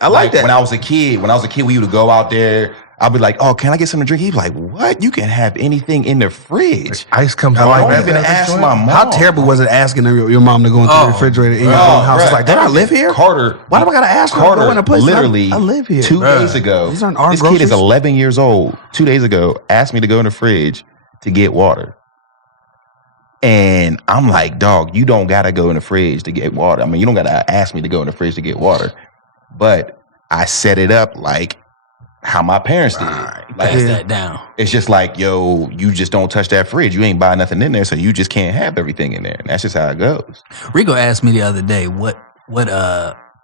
I like that. When I was a kid, we would go out there. I'd be like, "Oh, can I get something to drink?" He'd be like, "What? You can have anything in the fridge." Like ice comes I out. don't even ask my mom. How terrible was it asking your mom to go into the refrigerator in your own house? It's like, "Did I live here?" Carter, why do I gotta ask her to go in a place? Literally, I live here. 2 days ago, These aren't our this groceries. kid is 11 years old. 2 days ago, asked me to go in the fridge to get water. And I'm like, dog, you don't gotta go in the fridge to get water. I mean, you don't gotta ask me to go in the fridge to get water. But I set it up like how my parents did. Like, pass that down. It's just like, yo, you just don't touch that fridge. You ain't buy nothing in there, so you just can't have everything in there. And that's just how it goes. Rico asked me the other day, what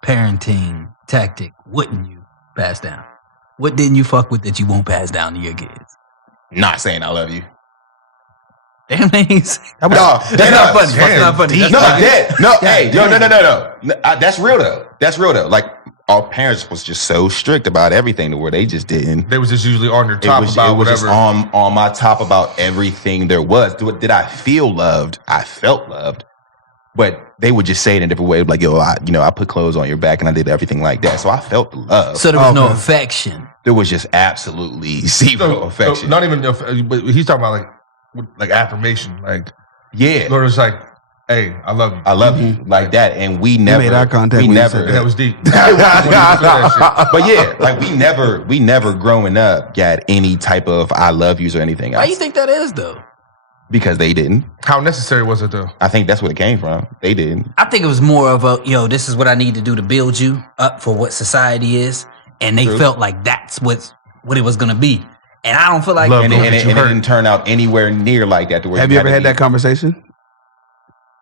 parenting tactic wouldn't you pass down? What didn't you fuck with that you won't pass down to your kids? Not saying I love you. Damn, that's No, not funny. That's not funny. That's not that. No, hey, no. That's real though. Like, our parents was just so strict about everything to where they just didn't. They was just usually on your top about whatever. Just on my top about everything there was. Did I feel loved? I felt loved. But they would just say it in a different way. Like, yo, I put clothes on your back and I did everything like that. So I felt the love. So there was no affection. There was just absolutely zero affection. Not even, but he's talking about like affirmation. Like, yeah. Lord was like, hey, I love you. I love you. Like that. And we never made eye contact. We never. And that was deep. But yeah, like we never growing up got any type of I love yous or anything else. Why do you think that is though? Because they didn't. How necessary was it though? I think that's where it came from. They didn't. I think it was more of a, this is what I need to do to build you up for what society is. And they felt like that's what it was going to be. And I don't feel like... And it didn't turn out anywhere near like that. To where Have you ever had that conversation?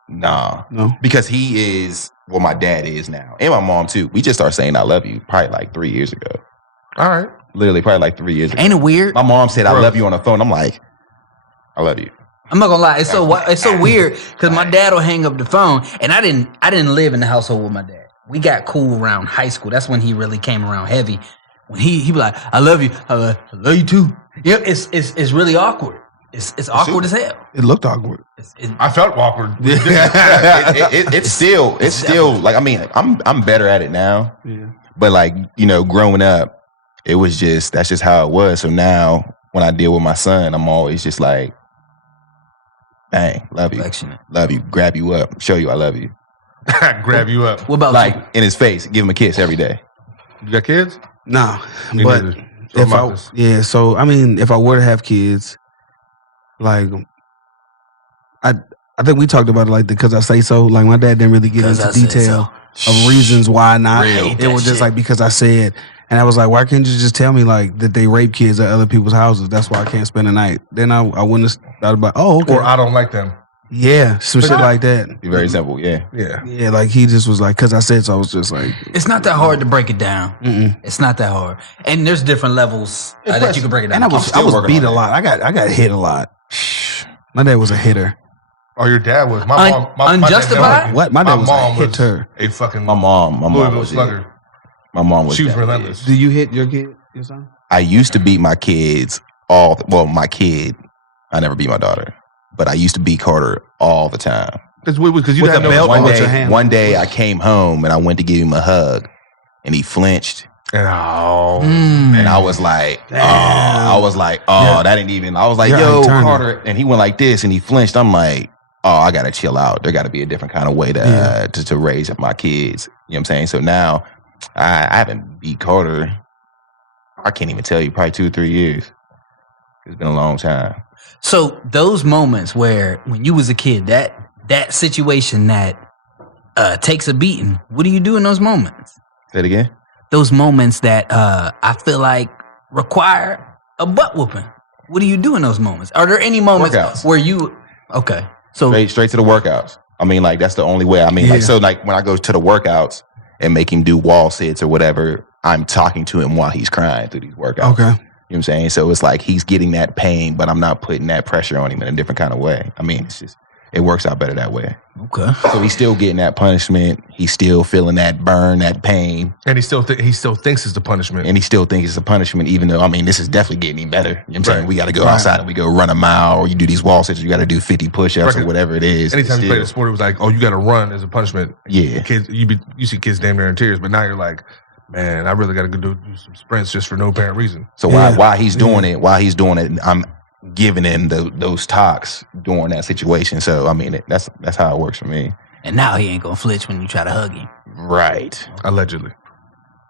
Nah. No. Because he is, well, my dad is now. And my mom too. We just started saying I love you probably like 3 years ago. All right. Literally probably like 3 years ago. Ain't it weird? My mom said I love you on the phone. I'm like, I love you. I'm not gonna lie, it's so weird because my dad will hang up the phone, and I didn't live in the household with my dad. We got cool around high school. That's when he really came around heavy. When he be like, I love you, I love you too. Yeah, it's really awkward. It's awkward as hell. It looked awkward. I felt awkward. It's still like, I mean, I'm better at it now. Yeah. But like, growing up, it was that's just how it was. So now when I deal with my son, I'm always just like, dang, love you. Love you. Grab you up. Show you I love you. Grab you up. What about like you? In his face, give him a kiss every day. You got kids? No. Me But neither. so I mean, if I were to have kids, like I think we talked about it like because I say so. Like my dad didn't really get into detail of reasons why not. It was just like because I said. And I was like, why can't you just tell me like that they rape kids at other people's houses? That's why I can't spend the night. Then I wouldn't have thought about, okay. Or I don't like them. Yeah, some shit like that. Be very simple, yeah. Yeah, like he just was like, because I said so, I was just like. It's not that hard to break it down. It's not that hard. And there's different levels that you can break it down. And I was beat a lot. I got hit a lot. My dad was a hitter. Oh, your dad was. My mom. Unjustified? What? My dad was a hitter. A fucking. My mom was slugger. My mom was. She was relentless. Do you hit your kid, your son? I used to beat my kids my kid. I never beat my daughter, but I used to beat Carter all the time. Because you with had a belt no with your hand. One day I came home and I went to give him a hug, and he flinched. And I was like, that ain't even. I was like, yo, Carter, and he went like this, and he flinched. I'm like, I gotta chill out. There got to be a different kind of way to raise up my kids. You know what I'm saying? So now. I haven't beat Carter. I can't even tell you, probably 2 or 3 years. It's been a long time. So those moments where when you was a kid, that situation that takes a beating, what do you do in those moments? Say it again? Those moments that I feel like require a butt whooping. What do you do in those moments? Are there any moments where you so straight to the workouts? I mean, like that's the only way. I mean, like so like when I go to the workouts and make him do wall sits or whatever, I'm talking to him while he's crying through these workouts. Okay. You know what I'm saying? So it's like he's getting that pain, but I'm not putting that pressure on him in a different kind of way. I mean, it works out better that way. Okay. So he's still getting that punishment. He's still feeling that burn, that pain. And he still thinks it's the punishment. And he still thinks it's a punishment, even though, I mean, this is definitely getting him better. You know what I'm saying? We got to go outside and we go run a mile, or you do these wall sits, you got to do 50 push-ups or whatever it is. Anytime you play the sport, it was like, you got to run as a punishment. Yeah. Kids, you see kids damn near in tears, but now you're like, man, I really got to go do some sprints just for no apparent reason. So while he's doing it, I'm giving him those talks during that situation. So I mean, that's how it works for me. And now he ain't gonna flinch when you try to hug him. Right. Allegedly.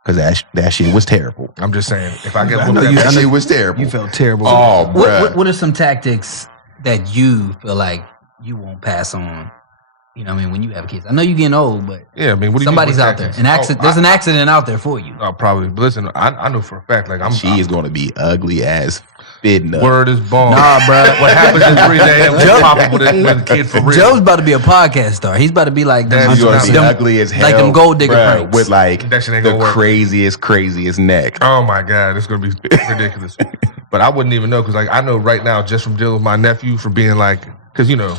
Because that shit was terrible. I'm just saying, if I get that shit was terrible. You felt terrible. Oh, bro. What are some tactics that you feel like you won't pass on? You know what I mean? When you have kids. I know you're getting old, but yeah, I mean, what do somebody's you out there. There's an accident out there for you. Oh, probably. But listen, I know for a fact, like she is going to be ugly as fitting up. Word is born. Nah, bro. What happens in 3 days? We pop up with a kid for real. Joe's about to be a podcast star. He's about to be like He's going to be ugly as hell. Like them gold digger pranks. With like the craziest neck. Oh my God, it's going to be ridiculous. But I wouldn't even know because like I know right now just from dealing with my nephew for being like, because you know,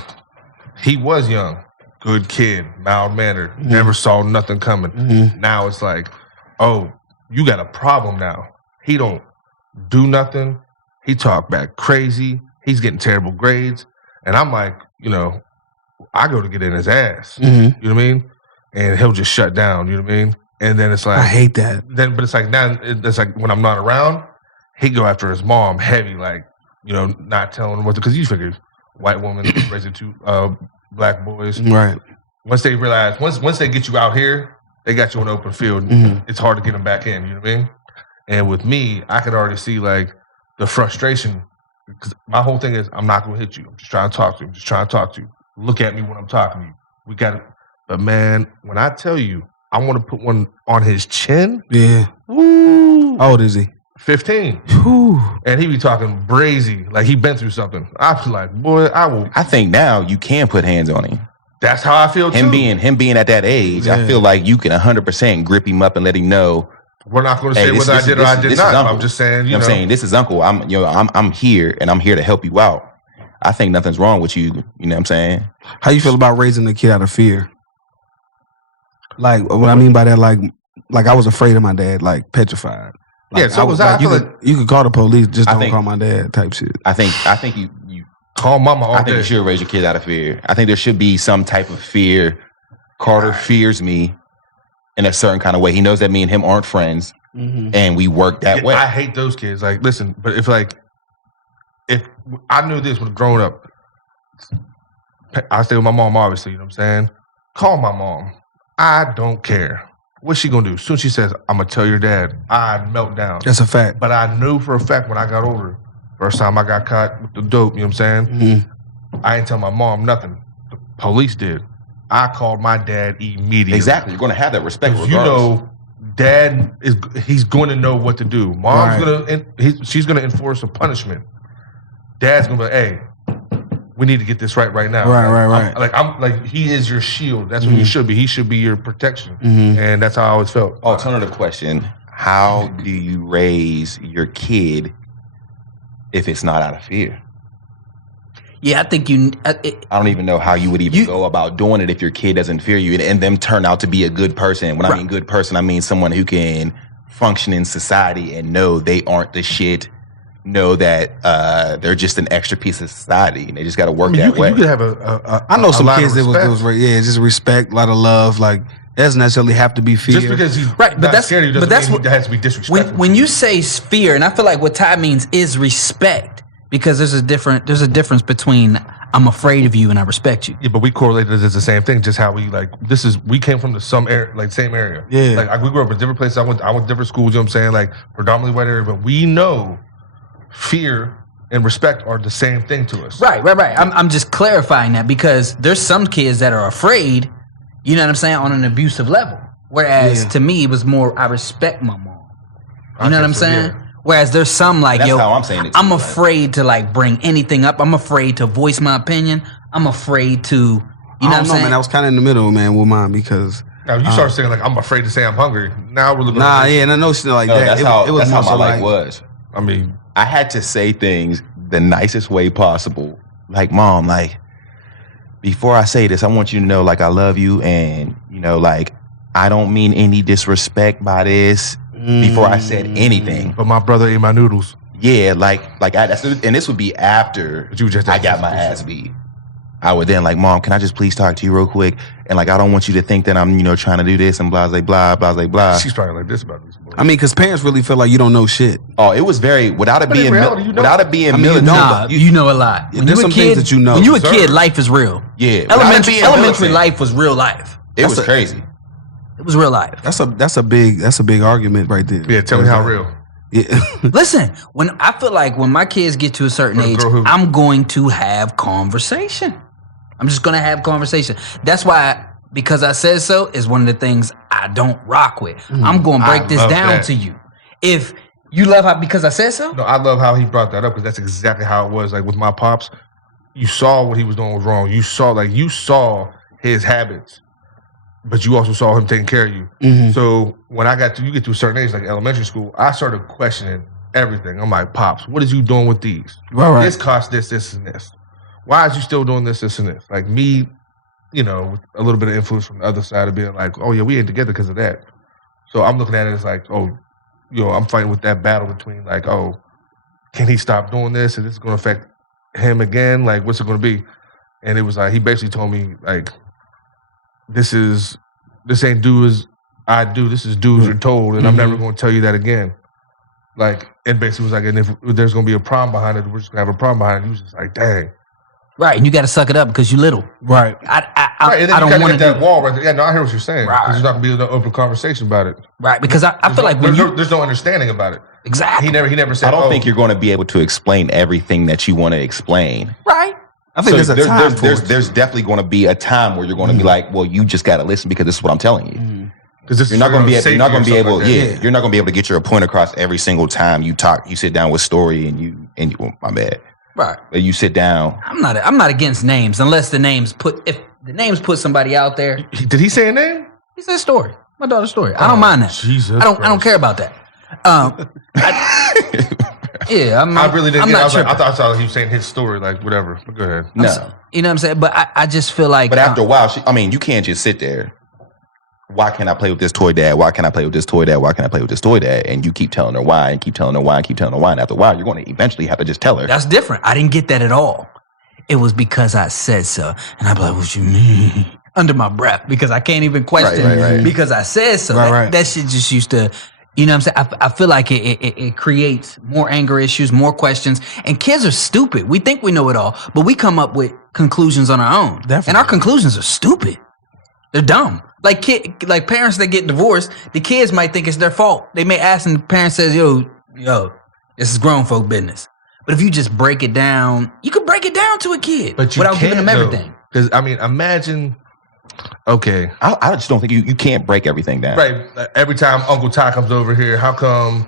he was young. Good kid, mild-mannered, never saw nothing coming. Now it's like, oh, you got a problem now. He don't do nothing. He talk back crazy. He's getting terrible grades. And I'm like, you know, I go to get in his ass. You know what I mean? And he'll just shut down, you know what I mean? And then it's like... I hate that. But it's like now, it's like when I'm not around, he go after his mom heavy, like, you know, not telling him what to... Because you figure, white woman raising 2... black boys, right? Once they realize, once they get you out here, they got you on the open field. It's hard to get them back in. You know what I mean? And with me, I could already see like the frustration because my whole thing is I'm not going to hit you. I'm just trying to talk to you. I'm just trying to talk to you. Look at me when I'm talking to you. We got it. But man, when I tell you, I want to put one on his chin. Yeah. Woo. How old is he? 15. Whew. And he be talking brazy, like he been through something. I was like, boy, I think now you can put hands on him. That's how I feel too. Him being at that age, I feel like you can 100% grip him up and let him know. We're not going to say whether I did or I did not. I'm just saying, you know. I'm saying this is Uncle. I'm here and I'm here to help you out. I think nothing's wrong with you. You know what I'm saying? How you feel about raising the kid out of fear? Like what I mean by that, like I was afraid of my dad, like petrified. Like, yeah, so was I. You could call the police, just don't call my dad type shit. I think you call mama all day. I think you should raise your kid out of fear. I think there should be some type of fear. Carter fears me in a certain kind of way. He knows that me and him aren't friends, and we work that way. I hate those kids. Like, listen, but if I knew this when growing up, I stay with my mom, obviously, you know what I'm saying? Call my mom. I don't care. What's she gonna do? As soon as she says, I'm gonna tell your dad, I'd melt down. That's a fact. But I knew for a fact when I got older, first time I got caught with the dope, you know what I'm saying? I ain't tell my mom nothing. The police did. I called my dad immediately. Exactly. You're gonna have that respect regardless. You know, dad he's going to know what to do. Mom's she's gonna enforce a punishment. Dad's gonna be like, hey, we need to get this right now. Right. I'm like, he is your shield. That's what you should be. He should be your protection. And that's how I always felt. Alternative question: how do you raise your kid if it's not out of fear? Yeah, I think I don't even know how you would even go about doing it if your kid doesn't fear you and them turn out to be a good person. When I mean good person, I mean someone who can function in society and know they aren't the shit. Know that they're just an extra piece of society and they just got to work that way. You could have I know some kids that was just respect, a lot of love. Like it doesn't necessarily have to be fear. Just because he's but that's scared, but that's what has to be disrespectful. When you say fear, and I feel like what Ty means is respect, because there's a difference between I'm afraid of you and I respect you. Yeah, but we correlated it as the same thing. Just how we came from the same area. Yeah, like we grew up in different places. I went different schools. You know what I'm saying? Like predominantly white area, but we know. Fear and respect are the same thing to us. Right. I'm just clarifying that because there's some kids that are afraid, you know what I'm saying, on an abusive level. Whereas to me, it was more, I respect my mom. You know what I'm saying? Yeah. Whereas there's some like, that's how I'm saying it too, I'm afraid to like bring anything up. I'm afraid to voice my opinion. I'm afraid to, you know what I'm saying? Man, I was kind of in the middle, man, with mine because... Now you start saying like, I'm afraid to say I'm hungry. Now we're looking and I know something like that. That's how my life was. I mean... I had to say things the nicest way possible. Like, Mom, like, before I say this, I want you to know, like, I love you. And, you know, like, I don't mean any disrespect by this before I said anything. But my brother ate my noodles. Yeah, and this would be after I got my ass beat. I would then like, Mom, can I just please talk to you real quick? And like, I don't want you to think that I'm, trying to do this and blah, blah, blah, blah, blah. She's probably like this about this. I mean, because parents really feel like you don't know shit. Oh, it was very, without it being military. Nah, you know a lot. When there's some things that you know. When you a kid, life is real. Yeah. Elementary life was real life. It was crazy. It was real life. That's a big argument right there. Yeah, tell me how real. Yeah. Listen, when I feel like when my kids get to a certain age, I'm going to have conversation. I'm just going to have conversation. That's why, because I said so, is one of the things I don't rock with. I'm going to break this down to you. If you love how because I said so? No, I love how he brought that up because that's exactly how it was. Like with my pops, you saw what he was doing was wrong. You saw his habits, but you also saw him taking care of you. Mm-hmm. So when you get to a certain age, like elementary school, I started questioning everything. I'm like, Pops, what is you doing with these? Right. This costs this, and this. Why is you still doing this, and this? Like me, with a little bit of influence from the other side of being like, oh yeah, we ain't together because of that. So I'm looking at it as like, oh, I'm fighting with that battle between like, oh, can he stop doing this? And this is going to affect him again? Like, what's it going to be? And it was like, he basically told me like, this ain't do as I do. This is do as you're told. And I'm never going to tell you that again. Like, and basically was like, and if there's going to be a problem behind it, we're just going to have a problem behind it. He was just like, dang. Right, and you got to suck it up because you little. Right. Right, and then I don't want to that wall right there. Yeah, no, I hear what you're saying. Right. There's not going to be an open conversation about it. Right, because I feel like there's no understanding about it. Exactly. He never said. I don't think you're going to be able to explain everything that you want to explain. Right. I think there's a time. There's definitely going to be a time where you're going to be like, well, you just got to listen because this is what I'm telling you. Because you're not going to be able. You're not going to be able to get your point across every single time you talk. You sit down with story and you. My bad. Right. You sit down. I'm not against names unless the names put somebody out there. Did he say a name? He said story. My daughter's story. I don't mind that. Jesus. I don't care about that. I really didn't. I thought he was saying his story, like whatever. But go ahead. No, you know what I'm saying. But I just feel like. But after a while, you can't just sit there. Why can't I play with this toy, Dad? Why can't I play with this toy, Dad? Why can't I play with this toy, Dad? And you keep telling her why, and keep telling her why, and keep telling her why. And after a while, you're going to eventually have to just tell her. That's different. I didn't get that at all. It was because I said so. And I'd be like, what you mean? Under my breath. Because I can't even question right. Because I said so. That shit just used to, you know what I'm saying? I feel like it creates more anger issues, more questions. And kids are stupid. We think we know it all, but we come up with conclusions on our own. Definitely. And our conclusions are stupid. They're dumb. Like parents that get divorced, the kids might think it's their fault. They may ask, and the parent says, "Yo, this is grown folk business." But if you just break it down, you could break it down to a kid without giving them everything. Because imagine. Okay, I just don't think you can't break everything down. Right. Every time Uncle Ty comes over here, how come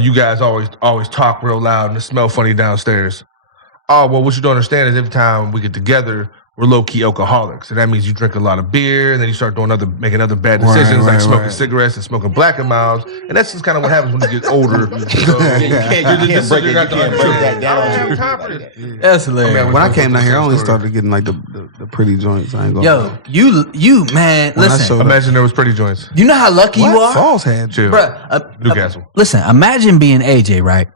you guys always talk real loud and it smell funny downstairs? Oh well, what you don't understand is every time we get together, we're low-key alcoholics. And that means you drink a lot of beer, and then you start making other bad decisions, like smoking cigarettes and smoking Black and Milds. And that's just kind of what happens when you get older. So, you can't break that down. That's hilarious. When I came down here, I only started getting like the pretty joints. I ain't gonna lie. You man, listen. Imagine there was pretty joints. You know how lucky you are? Falls had. Bruh, Newcastle. Listen, imagine being AJ, right?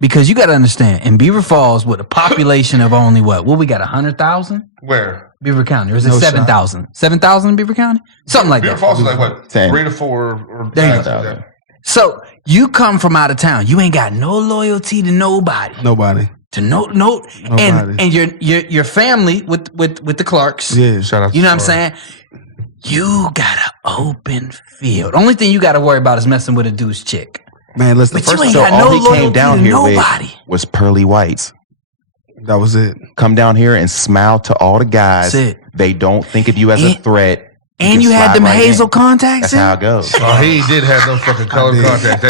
Because you got to understand, in Beaver Falls, with a population of only what we got 100,000? Where? Beaver County. Or is it 7,000? 7,000 in Beaver County? Something like that. Beaver Falls is like what? 3 to 4 or 9,000. So you come from out of town. You ain't got no loyalty to nobody. To no, and your family with the Clarks. Yeah, shout out. You know what I'm saying? You got an open field. Only thing you got to worry about is messing with a dude's chick. Man, listen. But you ain't got no loyalty came down here nobody. With was pearly whites. That was it. Come down here and smile to all the guys. That's it. They don't think of you as a threat. And you had them hazel contacts. That's how it goes. Oh, he did have those fucking color contacts.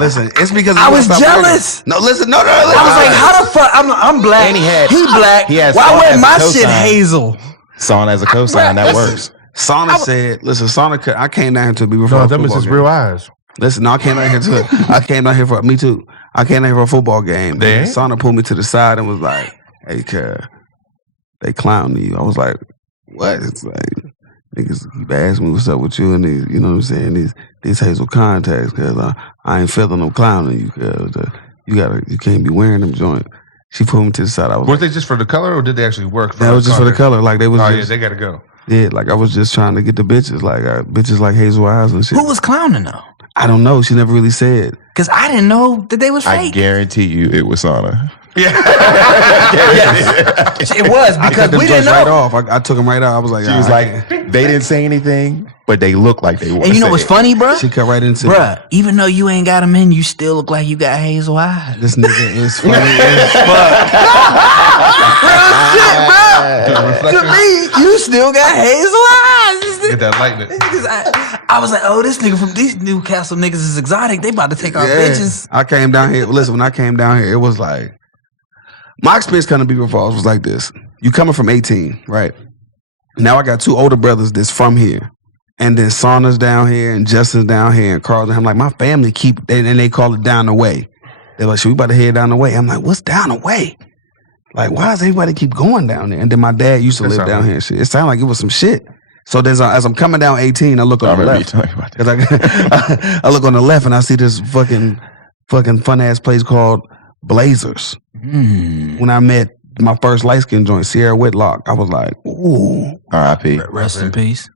Listen, it's because I was jealous. No, listen, no. I was like, how the fuck? I'm black. And he black. Why wasn't my shit hazel? Son as a cosign, that works. Sauna said, listen, Sauna, I came down here to be before. No, them is his real eyes. Listen, no, I came down here for me too. I came down here for a football game. Sauna pulled me to the side and was like, "Hey, cuz, they clowning you." I was like, "What?" It's like niggas keep asking me what's up with you and these, you know what I'm saying? These hazel contacts, cuz I ain't feeling them clowning you, cuz you can't be wearing them joint. She pulled me to the side. I was they just for the color, or did they actually work? That was just for the color. Like they was. Oh just, yeah, they gotta go. Yeah, like I was just trying to get the bitches, bitches like Hazel Eyes and shit. Who was clowning though? I don't know. She never really said. Because I didn't know that they was fake. I guarantee you, it was Sana. Yeah, yes. It was because we didn't know. Right off. I took them right out. I was like, she was like, they didn't say anything, but they looked like they were. And you know what's funny, bro? She cut right into bruh, even though you ain't got them in, you still look like you got hazel eyes. This nigga is funny as fuck. Real shit, bro. To me, you still got hazel eyes. get that lightning. I was like, oh, this nigga from these Newcastle niggas is exotic. They about to take our bitches. I came down here. Listen, when I came down here, it was like, my experience coming to Beaver Falls was like this. You coming from 18, right? Now I got two older brothers that's from here. And then Sauna's down here and Justin's down here and Carl's. I'm like, my family and they call it down the way. They're like, should we about to head down the way? I'm like, what's down the way? Like, why does everybody keep going down there? And then my dad used to live down here and shit. It sounded like it was some shit. So as I'm coming down 18, I look on the left. Because I look on the left and I see this fucking fun ass place called Blazers. When I met my first light skin joint, Sierra Whitlock, I was like, ooh. R.I.P. Rest in peace.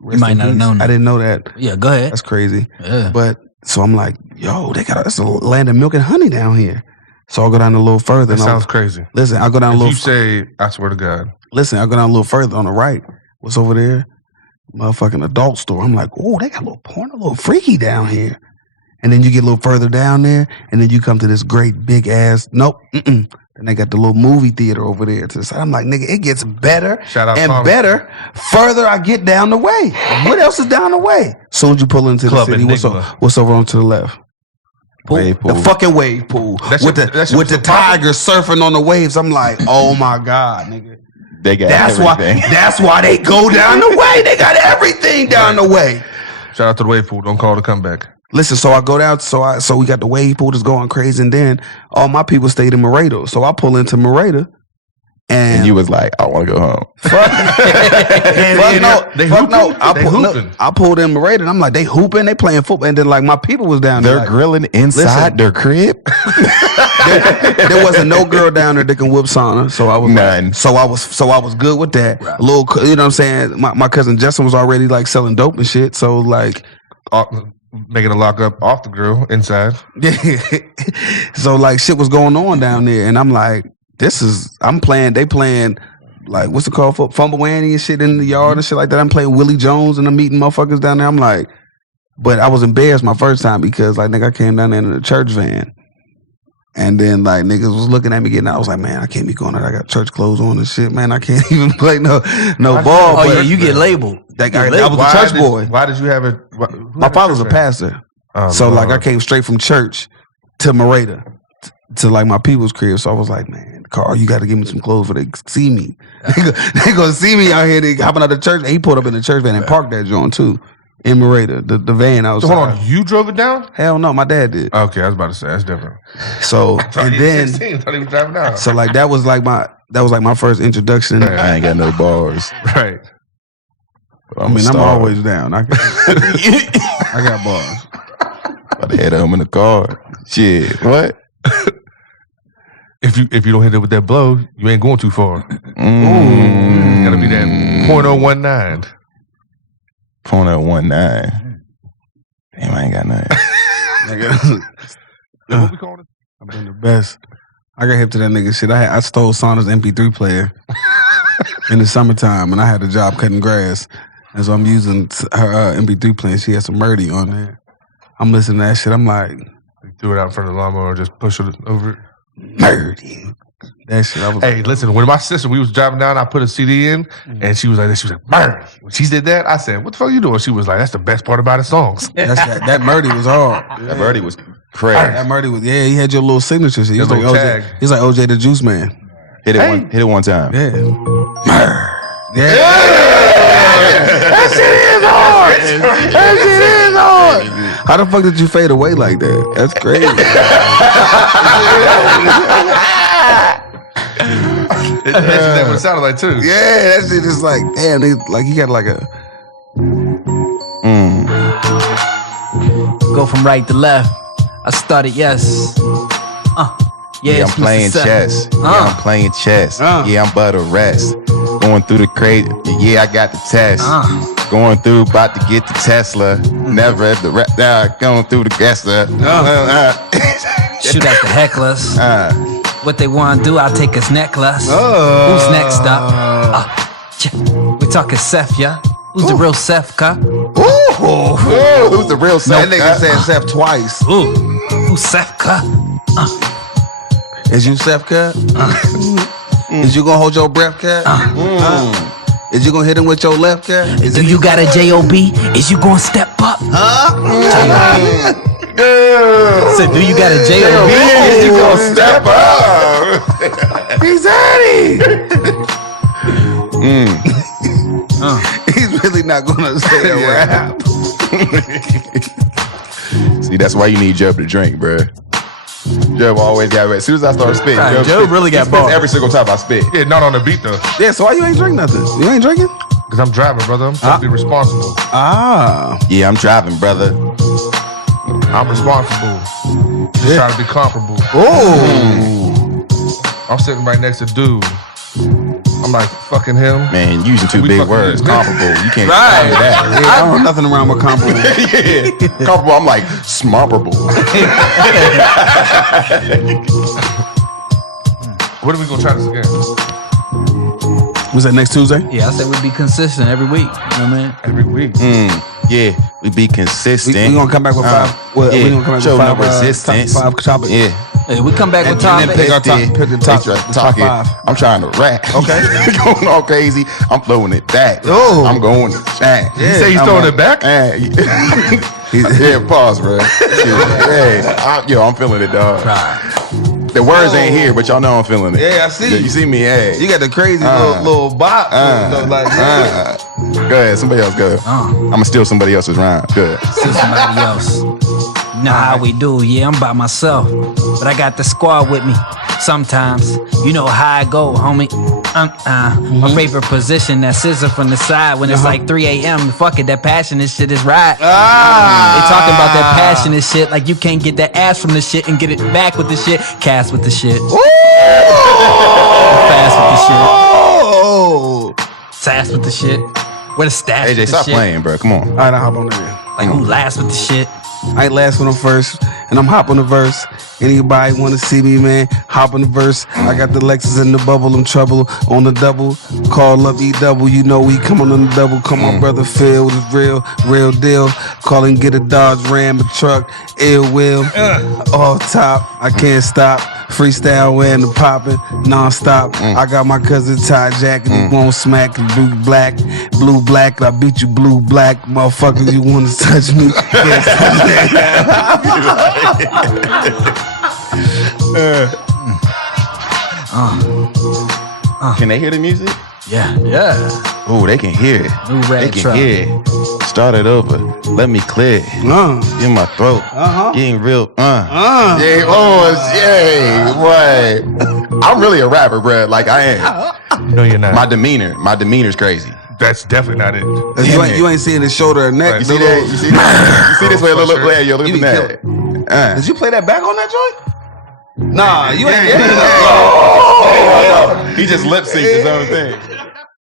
You might not have known that. I didn't know that. Yeah, go ahead. That's crazy. Yeah. But so I'm like, yo, it's a land of milk and honey down here. So I'll go down a little further. That sounds crazy. Listen, I'll go down a little. You say, I swear to God. Listen, I'll go down a little further on the right. What's over there? Motherfucking adult store. I'm like, oh, they got a little porn, a little freaky down here. And then you get a little further down there, and then you come to this great big ass. Nope. And they got the little movie theater over there to the side. I'm like, nigga, it gets better and better further I get down the way. What else is down the way? Soon as you pull into Club the city, what's over on to the left? Wave pool. The fucking wave pool. With the tigers surfing on the waves. I'm like, oh my God, nigga. They got everything. That's why they go down the way. They got everything down the way. Shout out to the wave pool. Don't call it a comeback. Listen, so I go down, so we got the wave pool that's going crazy, and then all my people stayed in Morado. So I pull into Morado, and you was like, I want to go home. Fuck no. I pulled in Morado, and I'm like, they hooping, they playing football, and then like my people was down there. They're like, grilling inside their crib. there wasn't no girl down there that can whip sauna, so I was none. Like, so I was good with that. Right. A little, you know what I'm saying? My cousin Justin was already like selling dope and shit, so like. Making a lock up off the grill inside. So like shit was going on down there, and I'm like, they playing like what's it called, fumble wanny and shit in the yard and shit like that. I'm playing Willie Jones and I'm meeting motherfuckers down there. I'm like, but I was embarrassed my first time because like nigga I came down there in a church van. And then like niggas was looking at me getting out. I was like, man, I can't be going out. I got church clothes on and shit, man. I can't even play no ball. Oh yeah, you get labeled. I was a church boy. Why did you have it? My father's a pastor. So like I came straight from church to Morada to like my people's crib. So I was like, man, Carl, you got to give me some clothes before they see me. They gonna see me out here. They hopping out the church. He pulled up in the church van and parked that joint too. In Morada, the van outside. So hold on, you drove it down? Hell no, my dad did. Okay, I was about to say that's different. So and then 16, thought he was driving down. So like that was like my first introduction. I ain't got no bars, right? I'm always down. I got bars. About to head home in the car. Shit, what? If you don't hit it with that blow, you ain't going too far. Gotta be that .019. .019. Damn, I ain't got nothing. What we calling it? I've been the best. I got hip to that nigga shit. I stole Sauna's MP3 player in the summertime, and I had a job cutting grass, and so I'm using her MP3 player. She has some Murdy on there. I'm listening to that shit. I'm like, you threw it out in front of the lawnmower, just push it over it. Murdy. That shit. Hey, listen. When my sister, we was driving down, I put a CD in, and she was like, "Murder." When she did that, I said, "What the fuck are you doing?" She was like, "That's the best part about the songs." That Murdy was hard. That Murdy was crazy. That Murdy was he had your little signature. He was like OJ. He's like OJ the Juice Man. Hit it one time. Yeah. Yeah. That shit is hard. That shit is hard. How the fuck did you fade away like that? That's crazy. That's what it sounded like too. Yeah, that shit is like, damn, he got like a. Go from right to left. I started, yes. Yeah, I'm playing chess. Yeah, I'm playing chess. Yeah, I'm but a rest. Going through the crazy. Yeah, I got the test. Going through, about to get the Tesla. Never at the going through the Tesla. Shoot at the hecklers. What they want to do, I'll take his necklace. Who's next up? We talking Seth, yeah? Who's the real Seth, cuh? Who's the real Seth? That nigga said Seth twice. Who's Seth, cuh? Is you Seth, cuh? Is you gonna hold your breath, cuh? Is you gonna hit him with your left, cuh? Do you got a J.O.B.? Is you gonna step up? So do you got a J.O.B.? Is you gonna step up? He's at it. He's really not gonna say a rap. See, that's why you need Jub to drink, bruh. Jub always got red. As soon as I start spitting, Jub really got bars. Every single time I spit. Yeah, not on the beat though. Yeah, so why you ain't drink nothing? You ain't drinking? Because I'm driving, brother. I'm trying to be responsible. Yeah, I'm driving, brother. I'm responsible. Just trying to be comparable. I'm sitting right next to dude. I'm like, fucking him. Man, using two big words. Comparable. You can't say that. Yeah, I don't know nothing around with comparable. Yeah. Comparable, I'm like, smomperable. What are we going to try this again? Was that next Tuesday? Yeah, I said we'd be consistent every week. You know what I mean? Every week. Yeah, we be consistent. We gonna come back with five. We gonna come back show with five no resistance. five topics. Yeah. Hey, we come back with topics. Pick the top five. I'm trying to rap. Okay. Going all crazy. I'm throwing it back. Oh. I'm going to chat. You say he's throwing it back? Yeah, pause, bro. I'm feeling it, dog. The words ain't here, but y'all know I'm feeling it. Yeah, I see. You see me, hey. You got the crazy little bop. Go ahead, somebody else go. I'm gonna steal somebody else's rhyme. Good. To somebody else. You know how we do, yeah, I'm by myself. But I got the squad with me. Sometimes, you know how I go, homie. My favorite position, that scissor from the side when it's like 3 a.m. Fuck it, that passionate shit is right. They talking about that passionate shit like you can't get that ass from the shit and get it back with the shit. Cast with the shit. Fast with the shit. Sass with the shit. Where the stats? AJ, stop playing, bro. Come on. All right, I'll hop on there. Like who last with the shit? I ain't last with them first, and I'm hopping the verse. Anybody want to see me, man? Hop on the verse. I got the Lexus in the bubble, I'm trouble on the double. Call up E-double, you know we coming on the double. Come on, brother Phil, with real deal. Call and get a Dodge Ram, a truck, ill will. Off top, I can't stop. Freestyle wearing the popping, non-stop. I got my cousin Tyjack, and he won't smack. Blue black, I beat you blue black. Motherfucker, you want to touch me? Can't touch me. Can they hear the music? Yeah. Oh, they can hear it. New red They can truck. hear it. Start it over. Let me clear. In my throat. Getting real. Yeah. Oh, yeah. What? I'm really a rapper, bro. Like I am. No, you're not. My demeanor's crazy. That's definitely not it. You ain't seeing his shoulder or neck. Right. You see that? You see that? You see this way? Look, yo, look You at be that. Did you play that back on that joint? Nah, you ain't. He just lip synced his own thing.